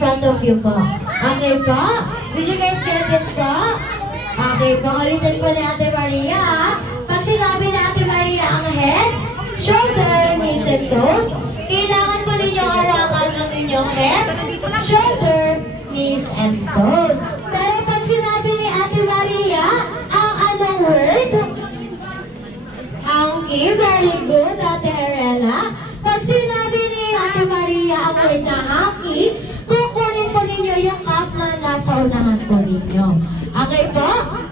front of you po. Okay po? Did you guys get it po? Okay po, ulitin po ni Ate Maria. Pag sinabi ni Ate Maria ang head, shoulder, knees, and toes, kailangan po ninyong hawakan ang inyong head, shoulder, knees, and toes. Pero pag sinabi ni Ate Maria ang anong word, hangki, very good, Ate Arela. Pag sinabi ni Ate Maria ang word na hangki, kukunin po ninyo yung cup na nasa unahan po ninyo. Okay po?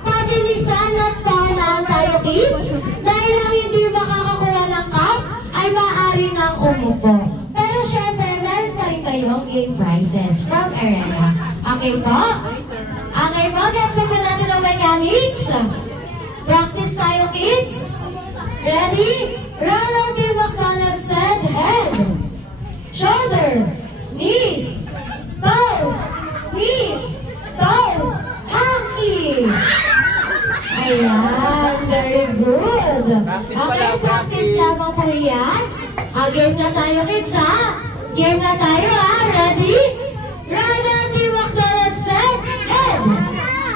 Pabilisan at paunahan tayo, kids. Dahil ang hindi makakakuha ng cup, ay maaari nang umupo. Pero syempre, meron pa rin kayong game prizes from Arena. Okay po? Okay po, gansan po natin ang mechanics. Practice tayo, kids. Ready? Ronald D. McDonald said head, shoulder, knees, toes, knees, toes, hangki. Ayan, very good. Okay, practice lamang po yan. Game na tayo, kids, ha? Game na tayo, ha? Ready? Ronald D. McDonald said head,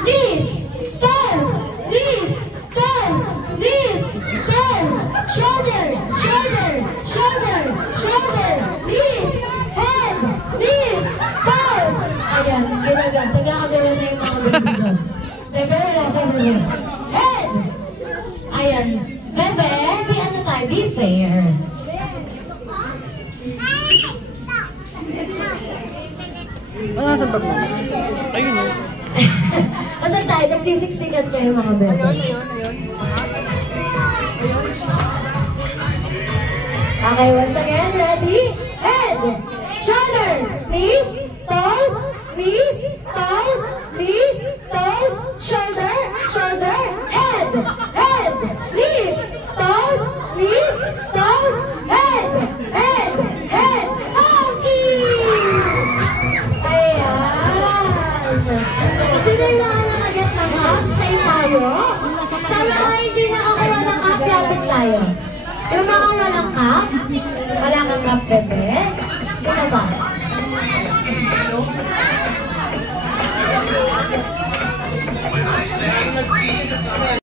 knees, toes, knees, toes, knees, toes, shoulder, shoulder, shoulder, shoulder, knees, head, knees, toes. Ayan, ginagan. Tagakagawa na yung mga bebe. Bebe, wala pa bebe. Head. Ayan. Bebe, be ano tayo? Be fair. Ano nasa bag mo? Ayun o. Asan tayo? Nagsisiksikat niya yung mga bebe. Ayun. Okay, once again, ready? Head, shoulder, knees, toes, knees, toes, knees, toes, shoulder, shoulder, head, head, knees, toes, knees, toes, head, head, head, hangki! Ayan! Sino yung mga nakaget ng cup? Stay tayo. Sa mga hindi nakakuha ng cup, lapit tayo. Yung mga walang cup, wala kang cup, bebe.